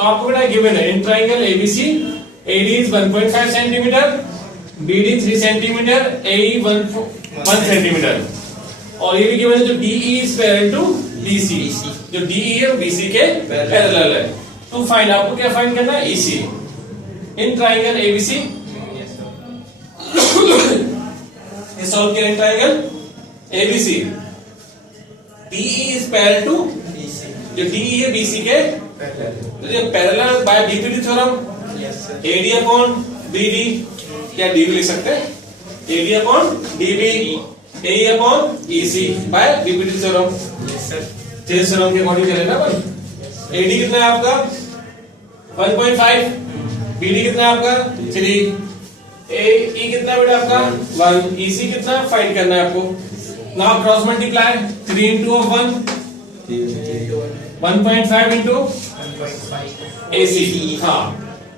तो आपको बेटा गिवन है in triangle ABC AD is 1.5 centimetre, BD 3 centimetre, AE 1 centimetre, और ये भी गिवन है जो DE is parallel to BC, जो डीई है बीसी के पैरेलल है। तो फाइंड, आपको क्या फाइंड करना है, ईसी इन ट्राइंगल एबीसी। ये सॉल्व किया in triangle ABC, DE is parallel to BC, जो डीई है बीसी के parallel by DPD theorem, AD upon BD, क्या डी भी लिख सकते हैं, AD upon DB, A upon EC by DPD theorem, this theorem के अकॉर्डिंग चलेगा अपन। एडी कितना है आपका 1.5, बीडी कितना है आपका 3, ए कितना बेटा आपका 1, ईसी कितना फाइंड करना है आपको। Now cross multiply 3 into 1, 1.5 into AC। हाँ,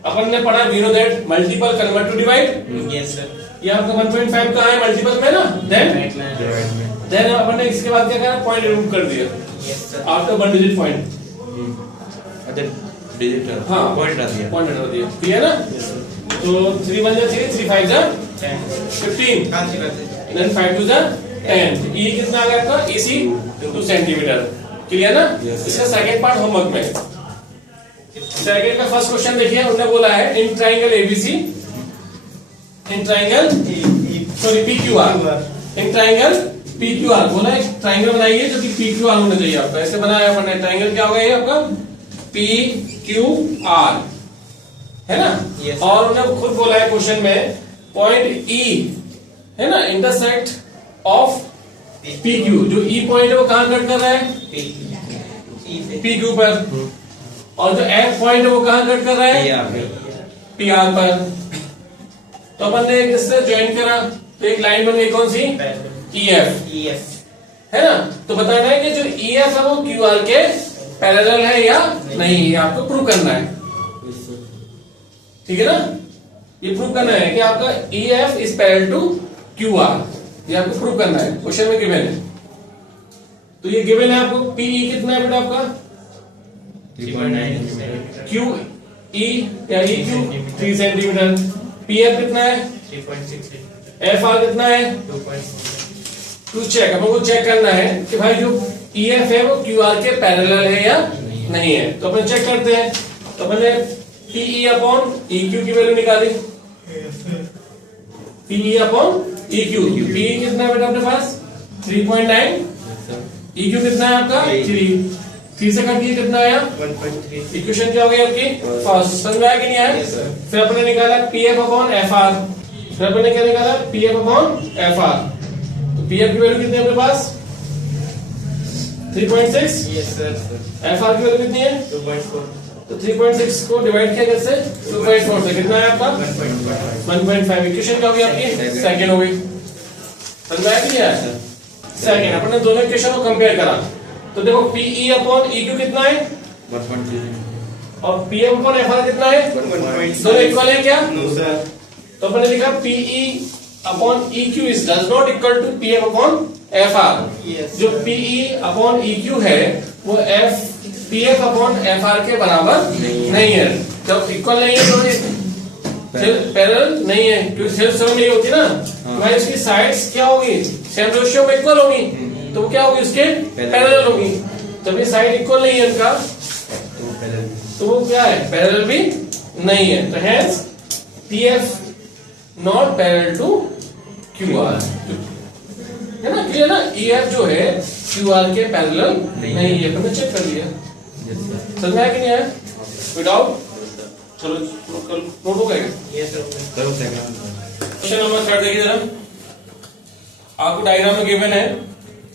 अपन ने पढ़ा we know that multiple convert to divide. Yes sir. ये आपका 1.5 कहाँ है मल्टीपल में ना, देन अपन ने इसके बाद क्या करा, पॉइंट रिमूव कर दिया। Yes sir. After 1 digit point, अच्छा डिजिट, हाँ पॉइंट डाल दिया, पॉइंट हटा दिया, ठीक है ना। तो 3 1 3, 3 5 15, देन 5 2 10। ई कितना आ गया आपका, ईसी 2 सेंटीमीटर, क्लियर ना। इसका सेकंड पार्ट होमवर्क में, सेकंड का फर्स्ट क्वेश्चन देखिए, उन्होंने बोला है in triangle ABC, in triangle sorry PQR, in triangle PQR बोला है, ट्राइंगल बनाइए जो कि पीक्यूआर होना चाहिए आपका, ऐसे बनाया अपन ने। ट्राइंगल क्या होगा ये आपका पीक्यूआर, है ना। yes, और उन्होंने खुद बोला है क्वेश्चन में पॉइंट ई है ना, इंटरसेक्ट ऑफ पीक्यू, जो ई पॉइंट है वो कहां कट कर रहा है, पीक्यू पर, और जो एफ पॉइंट है वो कहां कट कर रहा है, पीआर पर। तो अपन ने इससे ज्वाइन करा तो एक लाइन बन गई, कौन सी, ईएफ, है ना। तो बताना है कि जो ईएफ है वो क्यूआर के पैरेलल है या नहीं, ये आपको प्रूव करना है, ठीक है ना। ये प्रूव करना है कि आपका EF is parallel to QR, ये आपको प्रूव करना है, क्वेश्चन में गिवन है। तो ये गिवन है आपको, पीई कितना है बेटा आपका 3.9, क्यू ई या ई क्यू 3 सेंटीमीटर, पीएफ कितना है 3.6, एफ आर कितना है 2.6। टू चेक, अपन को चेक करना है कि भाई जो ईएफ है वो क्यूआर के पैरेलल है या नहीं है। तो अपन चेक करते हैं, तो अपन ने पीई अपॉन ईक्यू की वैल्यू निकाली, पीई अपॉन ईक्यू, पीई कितना है बेटा अपने पास 3.9, ईक्यू कितना है आपका 3 से काटिए कितना आया 1.3। इक्वेशन क्या हो गई आपकी फर्स्ट, समझ में आया कि नहीं आया। Yes, sir। फिर अपने निकाला पीएफ अपॉन एफआर, फिर अपने क्या निकाला पीएफ अपॉन एफआर। तो पीएफ की वैल्यू कितनी है अपने पास 3.6, यस सर। एफआर की वैल्यू कितनी है 2.4, तो 3.6 को डिवाइड किया कैसे 2.4 से, कितना है आपका 1.5। इक्वेशन क्या हो गई आपकी सेकंड हो गई, समझ में आया कि नहीं आया। सेकंड अपने दोनों इक्वेशन को कंपेयर करा, तो देखो पीई अपॉन ईक्यू कितना है 1.3 और पीएफ अपॉन एफआर कितना है, 1.5। दोनों इक्वल है क्या। No sir. तो अपने लिखा PE upon EQ is does not equal to PF upon FR. Yes. जो पीई अपॉन ईक्यू है वो एफ पीएफ अपॉन एफआर के बराबर नहीं है। जब इक्वल नहीं है तो पैरेलल नहीं है, क्योंकि सेल्फ थ्योरम ये होती है ना, भाई इसकी साइड्स क्या होगी सेम रेशियो में इक्वल होगी, तो वो क्या होगी उसके पैरेलल होगी। जब ये साइड इक्वल नहीं है इनका तो वो क्या है पैरेलल भी नहीं है। तो hence PF not parallel to QR, है ना, क्लियर ना। ईएफ जो है क्यूआर के पैरेलल नहीं है, हमने चेक कर लिया, समझ में आया कि नहीं आया, विदाउट। चलो नोट हो गया। Yes sir. करो सेकंड क्वेश्चन नंबर 3 देखिए जरा, आपको डायग्राम में गिवन है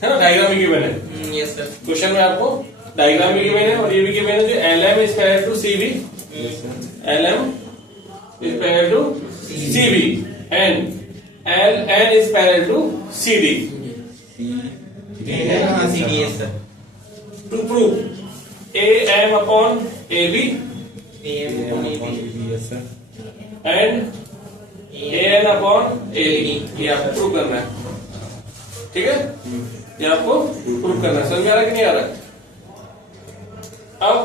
ना, डायग्राम में गिवन है यस सर। क्वेश्चन में आपको डायग्राम भी गिवन है और ये भी गिवन है, जो LM is parallel to CV, LM is parallel to CV and LN is parallel to CD। हाँ CD yes sir. To prove AM upon AB AM upon AB and AN upon AD, ये आपको prove करना है, ठीक है, ये आपको prove करना है। समझ में आ रहा है कि नहीं आ रहा है। अब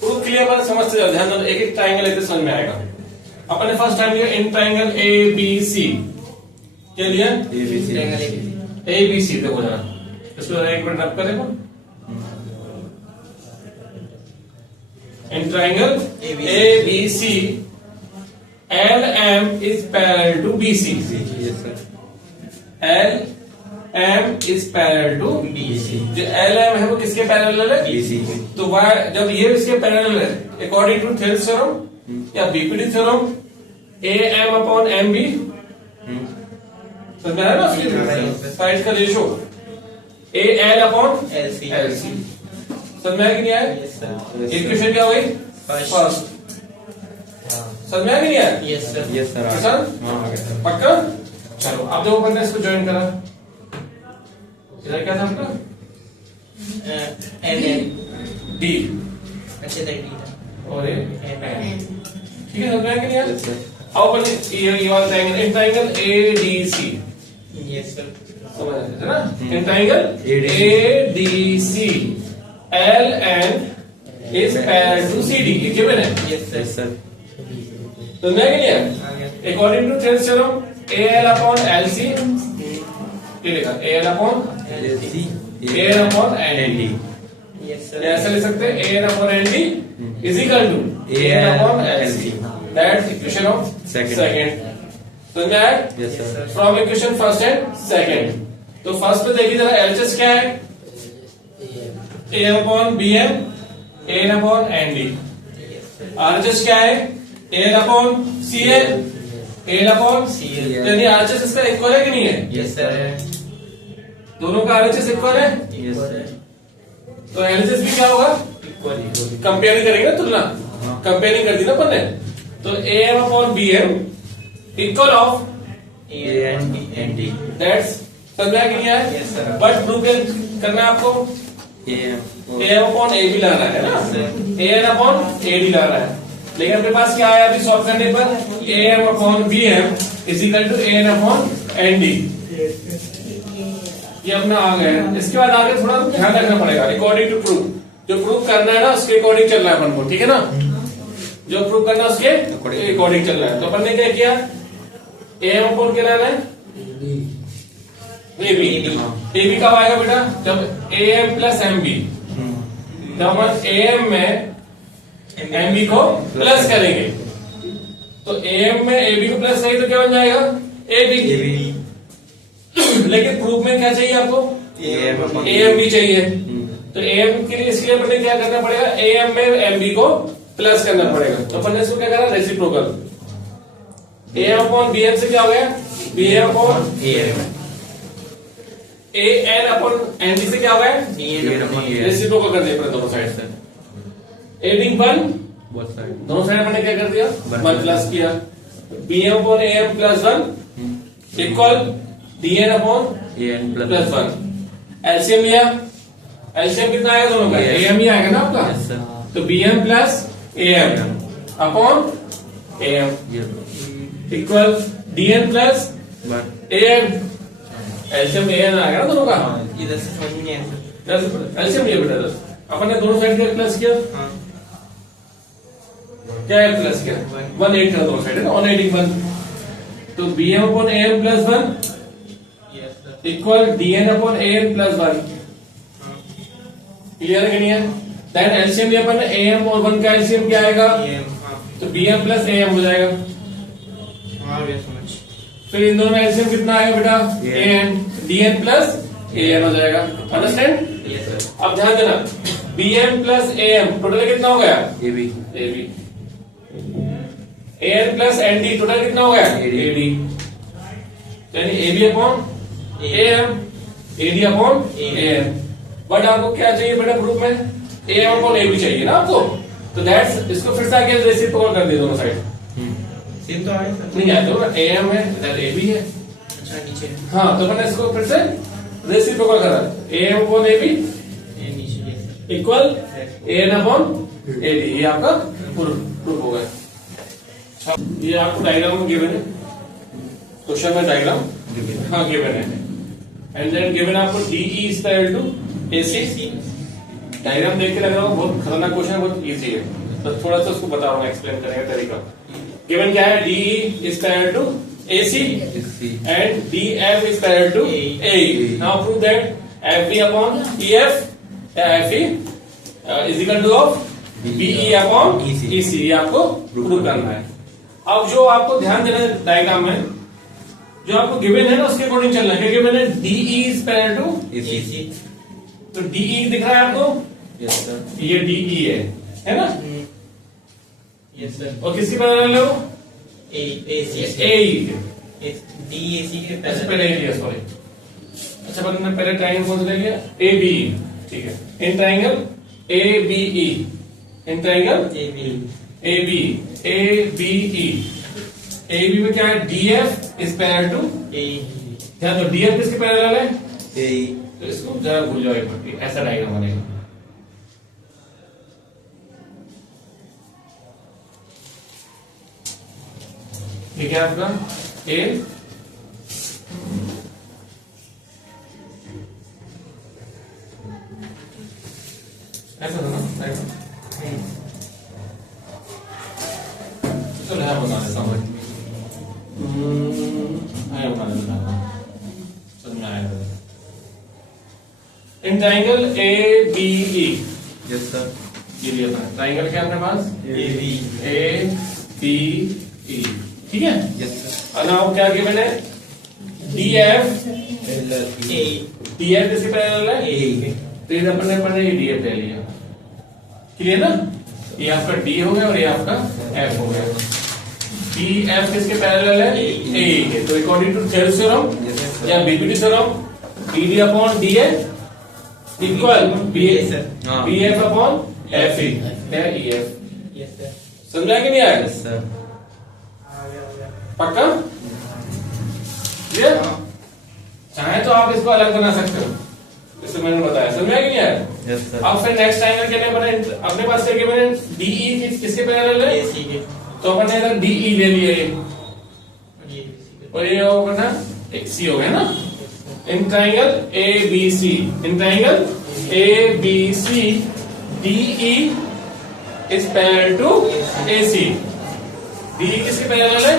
प्रूफ क्लियर बात समझते जाओ, ध्यान दो, एक एक ट्राइंगल लेते समझ में आएगा। अपन ने फर्स्ट टाइम लिया इन ट्राइंगल ए बी सी, क्या लिया ए बी सी। देखो जरा इसको एक मिनट रब करें, in triangle A B C L M is parallel to B C. L M is parallel to B C. जो एल एम है वो किसके पैरेलल है? B C. तो वह जब ये इसके पैरेलल है अकॉर्डिंग टू थेल्स थ्योरम या BPD theorem, A M upon M B, समझ में आया ना? साइड का ratio A L upon L C. समझ में आया कि नहीं आया? इक्वेशन क्या हुई? फर्स्ट। समझ में आया कि नहीं आया? Yes sir. हाँ, पक्का? चलो अब देखो अपन ने इसको ज्वाइन करा, इधर क्या था आपका? एन एन डी अच्छा डी था और ए एन एन। ठीक है, समझ में आया कि नहीं आया? अब अपन ये वाला triangle, in triangle A D C, yes sir. समझ आया ना? In triangle A D C L N is parallel to C D, ये गिवन है। Yes sir. तो मैं क्या लिया? According to Thales theorem A L upon L C, ये लिखा A L upon A L upon N D. Yes sir. ऐसा लिख सकते हैं A L upon N D is equal to A L upon L C, that's equation of second. तो मैं yes sir. From equation first and second. तो first पे देखिए जरा, एलएचएस क्या है? A upon B M A L upon N D. RHS क्या है? A L upon C L A L upon C L. यानी आरएचएस इसका इक्वल है कि नहीं है? Yes sir. दोनों का आरएचएस इक्वल है, यस सर। तो एलएचएस भी क्या होगा? इक्वल। कंपेयरिंग करेंगे ना, तुलना कंपेयरिंग कर दी ना अपन ने। तो A M upon B M equal of A N D. That's, समझ में आया कि नहीं आया? Yes, sir. बट प्रूफ करना है आपको, A M upon A B लाना है ना, A N upon A D लाना है। लेकिन अपने पास क्या आया अभी सॉल्व करने पर? A M upon B M is equal to A N upon N D. ये अपना आ गया है। इसके बाद आगे थोड़ा ध्यान रखना पड़ेगा, अकॉर्डिंग टू प्रूफ। जो प्रूफ करना है ना उसके अकॉर्डिंग चल रहा है अपन को, ठीक है ना? जो प्रूफ करना है उसके अकॉर्डिंग चल रहा है। तो अपन ने क्या किया? ए एम अपॉन क्या लाना है? ए बी। ए बी कब आएगा बेटा? जब A M plus M B, जब अपन ए एम में एम बी को प्लस करेंगे, तो ए एम में ए बी को प्लस करेंगे तो क्या बन जाएगा? A B. लेकिन प्रूफ में क्या चाहिए आपको? ए एम बी चाहिए। तो ए एम के लिए इसके लिए अपने क्या करना पड़ेगा? ए एम में एम बी को प्लस करना पड़ेगा। तो अपन ने इसको क्या करा? Reciprocal. A M upon B M से क्या हो गया? B M upon A M. A N upon N D से क्या हो गया? ए रेसिप्रोकल कर दिया दोनों साइड से। एडिंग वन, दोनों साइड मैंने क्या कर दिया? वन प्लस किया। B M upon A M plus one equal D N upon A N plus one. LCM लिया, एलसीएम कितना आएगा दोनों का? ए एम ही आएगा ना आपका। तो B M plus A M upon A M equal D N plus A N. LCM A N आएगा ना दोनों का। इधर से समझ नहीं आया सर। एलसीएम लिया बेटा, अपन ने दोनों साइड का प्लस किया। हाँ। क्या है प्लस? क्या 180 था दोनों साइड है ना, 181। तो B M upon A M plus one yes sir. Equal D N upon A N plus one. Clear है कि नहीं है? देन एलसीएम लिया अपन ने, ए एम और वन का एलसीएम क्या आएगा? A M. हाँ, तो B M plus A M हो जाएगा। हाँ भैया समझ। फिर इन दोनों में एलसीएम कितना आएगा बेटा? A N, D N plus A N हो जाएगा। अंडरस्टैंड? Yes sir. अब ध्यान देना, B M plus A M total कितना हो गया? A B. A B. A N plus N D total कितना हो गया? A D. यानी A B upon A M, A D upon A M. But आपको क्या चाहिए बेटा प्रूफ में? A M upon A B चाहिए ना आपको। तो दैट्स, इसको फिर से आगे रेसिप्रोकल कर दिया दोनों साइड। सेम तो आया सर। नहीं आया तो ए एम है, इधर ए बी है। अच्छा नीचे। हाँ, तो मैंने इसको फिर से रेसिप्रोकल करा, A M upon A B ये नीचे yes sir. Equal A N upon A D. ये आपका प्रूफ हो गया। ये आपको डायग्राम में गिवन है, क्वेश्चन में डायग्राम हाँ गिवन है। एंड देन गिवन आपको DE is equal to AC diagram देख के लग रहा हो बहुत खतरनाक क्वेश्चन है, बहुत इजी है, तो थोड़ा सा उसको बता रहा हूँ, एक्सप्लेन करने का तरीका। गिवन क्या है, DE is parallel to AC and DF is parallel to AE. Now prove that FB upon EF FE is equal to of BE upon EC. ये आपको प्रूव करना है। अब जो आपको ध्यान देना है डायग्राम में, जो आपको गिवन है ना उसके अकॉर्डिंग चलना है। गिवन है DE is parallel to AC. तो DE दिख रहा है आपको, यस सर, ये DE है ना, Yes sir. और किसकी पैरेलल है वो, AC. AE DAC के अच्छा पैरेलल। पहले लिया, सॉरी। अच्छा पहले ट्राइंगल कौन सा ले लिया, ABE, ठीक है। In triangle ABE, in triangle ABE में क्या है, DF इज पैरेलल टू, ध्यान दो DF किसके पैरेलल है, AE, तो इसको जरा भूल जाओ एक बार, ऐसा डायग्राम बनेगा। ये क्या है आपका A, ऐसा था ना, ऐसा चलो यहाँ बता देता हूँ, आया बता देता हूँ, समझ में आएगा। In triangle ABE, yes sir, ये लिया था ट्राइंगल, क्या अपने पास ABE, ठीक है। यस सर, और नाउ क्या गिवन है, DF किसके पैरेलल है, AE, तो ये अपन ने DF ले लिया, क्लियर ना, ये आपका D हो गया और ये आपका F हो गया। DF किसके पैरेलल है, AE के, तो अकॉर्डिंग टू थेल्स थ्योरम या BPT theorem, BD upon DA equal BF upon FE है EF। Yes sir. समझा कि नहीं आया, यस सर, पक्का क्लियर। चाहे तो आप इसको अलग बना सकते हो, जैसे मैंने बताया, समझा कि नहीं आया। यस सर, अब फिर नेक्स्ट ट्रायंगल के लिए अपने पास क्या गिवन है, DE किसके पैरेलल है, AC के। तो अपन ने इधर DE ले लिया ये, ये AC के। और ये हो गया C हो गया ना। In triangle ABC, in triangle ABC DE is parallel to AC, DE किसके पैरेलल है,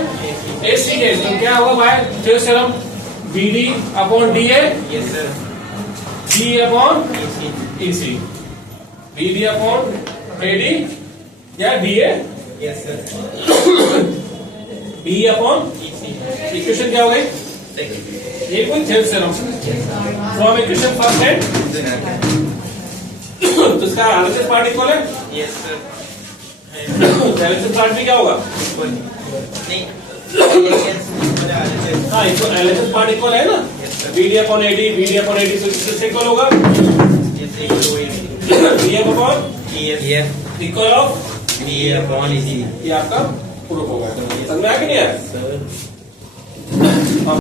AC के, तो क्या होगा by Thales theorem, BD upon DA, Yes sir. D upon AC. EC, BD upon AD या DA Yes sir. B upon EC. Equation क्या हो गई, Second. ये कोई Thales theorem from equation first and, तो इसका एलएचएस पार्ट इक्वल है, Yes sir. LHS part भी क्या होगा, नहीं. हाँ एलएचएस पार्ट इक्वल है ना, BD अपॉन AD तो किससे इक्वल होगा, BF upon EF. Equal of, BA upon EC. ये आपका प्रूफ होगा। समझ में आया कि नहीं आया। सर